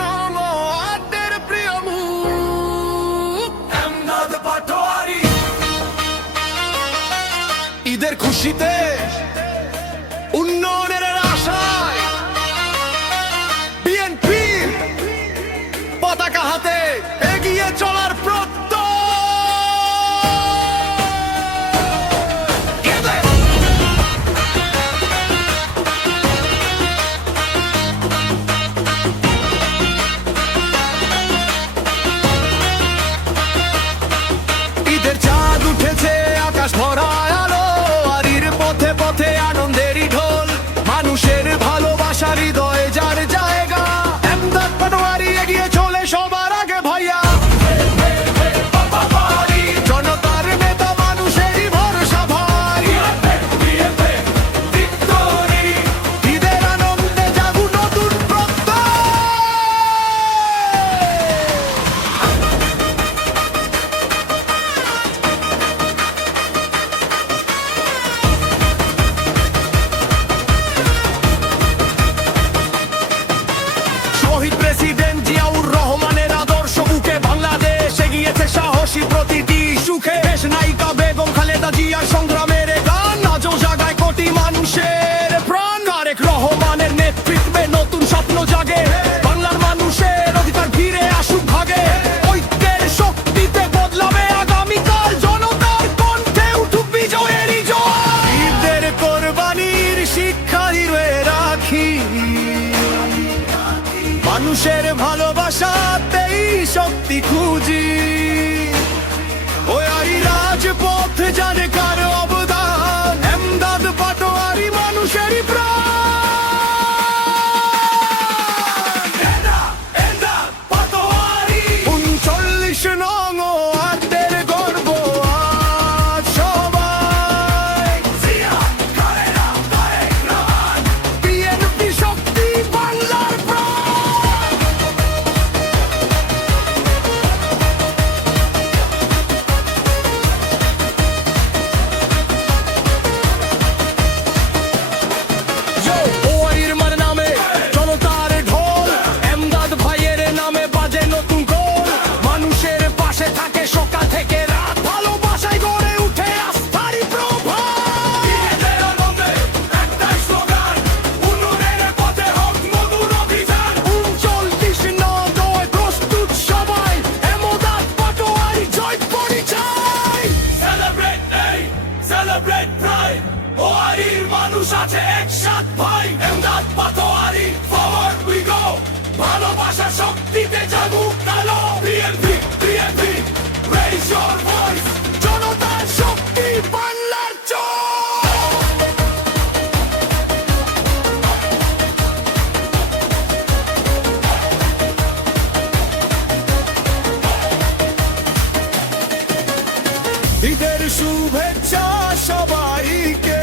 নম আটের প্রিয় মুখ এমদাদ পাটোয়ারি। ঈদের খুশিতে উন্নয়নের আশায় বিএনপির পতাকা হাতে এগিয়ে চলার ঈদের চাঁদ উঠেছে আকাশ ভরা আলো, আরির পথে পথে আনন্দেরই ঢোল, মানুষের ভালোবাসার হৃদয়ে যার জায়গা, এমদাদ পাটোয়ারি এগিয়ে চলে সবার আগে ভাইয়া। জনতার নেতা মানুষেরই ভরসা ভাই, ঈদের আনন্দে জাগু নতুন প্রত্যয়। শহীদ প্রেসিডেন্ট জিয়াউর রহমানের আদর্শ বুকে বাংলাদেশ এগিয়েছে সাহসী প্রতিটি সুখে। দেশ নায়িকা বেগম খালেদা জিয়ার সংগ্রামের গান আজও জাগায় কোটি মানুষের প্রাণ। তারেক রহমানের নেতৃত্বে নতুন স্বপ্ন জাগে, বাংলার মানুষের অধিকার ফিরে আসুক ভাগে। ঐক্যের শক্তিতে বদলাবে আগামীকাল, জনতার কণ্ঠে উঠুক বিজয়েরই জয়। ঈদের কোরবানির শিক্ষা হৃদয়ে রাখি, মানুষের ভালোবাসাতেই শক্তি খুঁজি। ওই আরি রাজপথ জানে কার অবদান, এমদাদ পাটোয়ারি মানুষেরই প্রাণ। এমদাদ পাটোয়ারি ৩৯ নং ওয়ার্ডের গর্ব আজ সবাই। বিএনপি শক্তি বাংলার প্রাণ। ওয়ারির মার নামে জনতার ঢোল, এমদাদ ভাইয়ের নামে বাজে নতুন গোল। মানুষের পাশে থাকে সকাল থেকে রাত, ভালোবাসায় গড়ে উঠে আস্থারই প্রভাত। ঈদের আনন্দে একটাই স্লোগান, উন্নয়নের পথে হোক মধুর অভিযান। ৩৯ নং প্রস্তুত সবাই, এমদাদ পাটোয়ারি জয় পরিচয়। সেলিব্রেট এই সেলিব্রেট প্রাইড, ওয়ারির মানুষ আছে একসাথ ভাই। Emdad Patwari forward we go, ভালোবাসার শক্তিতে জাগুক আলো। BNP BNP raise your voice, জনতার শক্তি বাংলার জয়। ঈদের শুভেচ্ছা সবাইকে,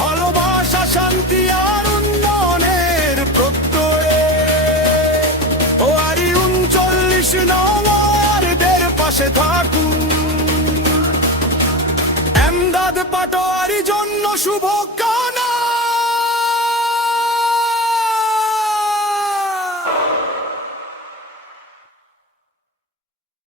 ভালোবাসা শান্তি আর উন্নয়নের প্রত্যয়ে। ওয়ারি ৩৯ নং ওয়ার্ডের পাশে থাকুন, এমদাদ পাটোয়ারি জন্য শুভ